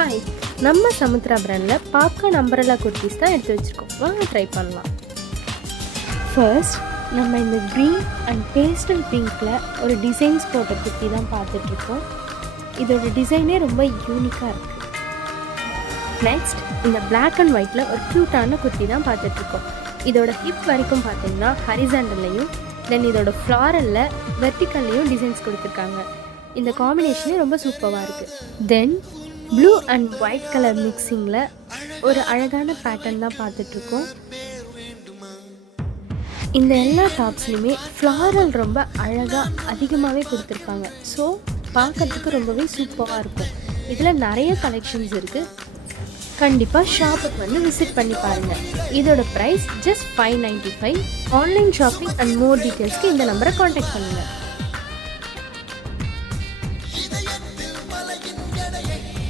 Hi, நம்ம சமுத்ரா பிராண்டில் popcorn அம்பரலா kurtis தான் எடுத்து வச்சுருக்கோம். வாங்க ட்ரை பண்ணலாம். ஃபர்ஸ்ட் நம்ம இந்த க்ரீன் அண்ட் பேஸ்டல் பிங்க்கில் ஒரு டிசைன்ஸ் போட்ட குர்த்தி தான் பார்த்துட்ருக்கோம். இதோட டிசைனே ரொம்ப யூனிக்காக இருக்குது. நெக்ஸ்ட் இந்த பிளாக் அண்ட் ஒயிட்டில் ஒரு க்யூட்டான குர்த்தி தான் பார்த்துட்ருக்கோம். இதோட ஹிப் வரைக்கும் பார்த்தீங்கன்னா ஹரிசாண்டல்லையும் தென் இதோட ஃப்ளாரலில் வெர்டிக்கல்லையும் டிசைன்ஸ் கொடுத்துருக்காங்க. இந்த காம்பினேஷனே ரொம்ப சூப்பராக இருக்குது. Then blue and white colour மிக்சிங்கில் ஒரு அழகான பேட்டர்ன் தான் பார்த்துட்ருக்கோம். இந்த எல்லா டாப்ஸ்லையுமே ஃப்ளாரல் ரொம்ப அழகாக அதிகமாகவே கொடுத்துருக்காங்க. ஸோ பார்க்கறதுக்கு ரொம்பவே சூப்பராக இருக்கும். இதில் நிறைய கலெக்ஷன்ஸ் இருக்குது. கண்டிப்பாக ஷாப்புக்கு வந்து விசிட் பண்ணி பாருங்கள். இதோட price just $595. Online shopping and more டீட்டெயில்ஸ்க்கு இந்த நம்பரை காண்டாக்ட் பண்ணுங்கள்.